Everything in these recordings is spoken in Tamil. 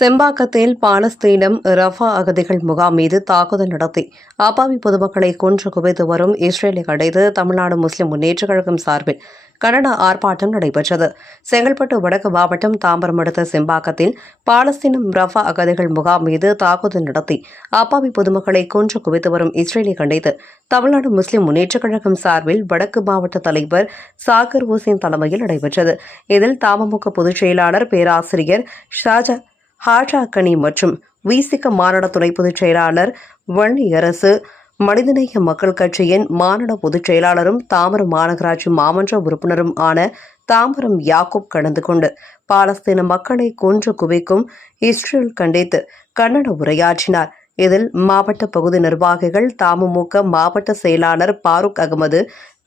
செம்பாக்கத்தில் பாலஸ்தீனம் ரஃபா அகதிகள் முகாம் மீது தாக்குதல் நடத்தி அப்பாவி பொதுமக்களை கொன்று குவித்து வரும் இஸ்ரேலை கண்டித்து தமிழ்நாடு முஸ்லிம் முன்னேற்றக் கழகம் சார்பில் கண்டன ஆர்ப்பாட்டம் நடைபெற்றது. செங்கல்பட்டு வடக்கு மாவட்டம் தாம்பரம் அடுத்த செம்பாக்கத்தில் பாலஸ்தீனம் ரஃபா அகதிகள் முகாம் மீது தாக்குதல் நடத்தி அப்பாவி பொதுமக்களை கொன்று குவித்து வரும் இஸ்ரேலை கண்டித்து தமிழ்நாடு முஸ்லிம் முன்னேற்றக் கழகம் சார்பில் வடக்கு மாவட்ட தலைவர் சாகிர் ஹுசேன் தலைமையில் நடைபெற்றது. இதில் தமுமுக பொதுச் செயலாளர் பேராசிரியர் ஹாஜாக்கனி மற்றும் விசிக மாநில துணை பொதுச் செயலாளர் வன்னியரசு, மனிதநேய மக்கள் கட்சியின் மாநில பொதுச் செயலாளரும் தாம்பரம் மாநகராட்சி மாமன்ற உறுப்பினரும் ஆன தாம்பரம் யாக்கூப் கலந்து கொண்டு பாலஸ்தீன மக்களை கொன்று குவிக்கும் இஸ்ரேல் கண்டித்து கண்டன உரையாற்றினார். இதில் மாவட்ட பகுதி நிர்வாகிகள், தமுமுக மாவட்ட செயலாளர் பாரூக் அகமது,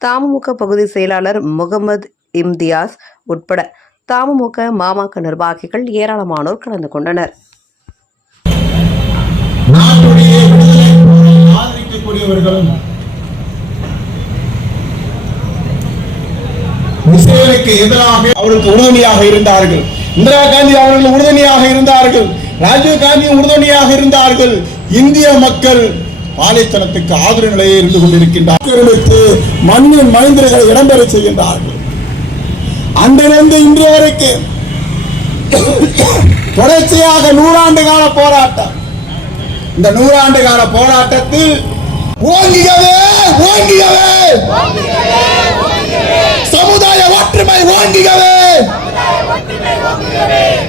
தமுமுக பகுதி செயலாளர் முகமது இம்தியாஸ் உட்பட தமுமுக மாமக நிர்வாகிகள் ஏராளமானோர் கலந்து கொண்டனர். இஸ்ரேலுக்கு எதிராக அவர்களுக்கு உறுதுணையாக இருந்தார்கள். இந்திரா காந்தி அவர்கள் உறுதுணையாக இருந்தார்கள். ராஜீவ் காந்தி உறுதுணையாக இருந்தார்கள். இந்திய மக்கள் பாலைத்தனத்துக்கு ஆதரவு நிலையை இருந்து கொண்டிருக்கின்றார்கள். மண்ணின் மைந்தர்களை இடம்பெற செய்கின்றார்கள். அன்றிலிருந்து இன்று வரைக்கும் தொடர்ச்சியாக 100 ஆண்டு கால போராட்டம். இந்த 100 ஆண்டு கால போராட்டத்தில் ஓங்கியவே சமுதாய ஒற்றுமை ஓங்கியவே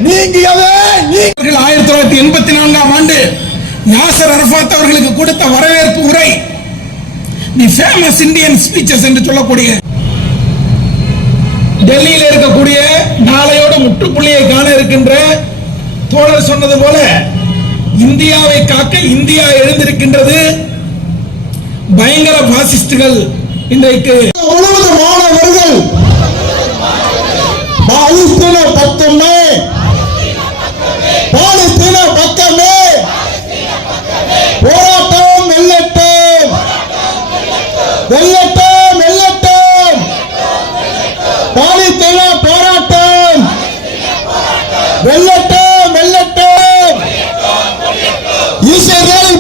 நீங்கியவே. 1984ஆம் ஆண்டு யாசர் அரஃபாத் அவர்களுக்கு கொடுத்த வரவேற்பு உரை, தி ஃபேமஸ் இந்தியன் ஸ்பீச்சஸ் என்று சொல்லக்கூடிய, டெல்லியில் இருக்கக்கூடிய நாளையோட முற்றுப்புள்ளியை காண இருக்கின்ற தோழர் சொன்னது போல இந்தியாவை காக்க இந்தியா எழுந்திருக்கின்றது. பயங்கர பாசிஸ்டுகள் இன்றைக்கு மாணவர்கள் பாலஸ்தீன பக்கமே போராட்டம் வெல்லட்டும் பாலஸ்தீன போராட்டம் வெல்லட்டும். இஸ்ரேல்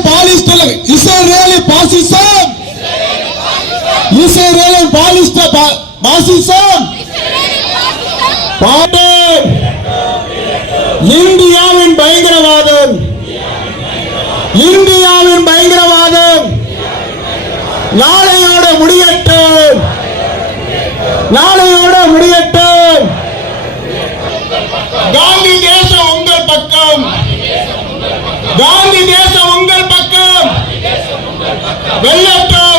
பாசிசம் இந்தியாவின் பயங்கரவாதம் நாளையோட முடியட்டும். காந்தி தேசம் உங்கள் பக்கம் வெல்லட்டும்.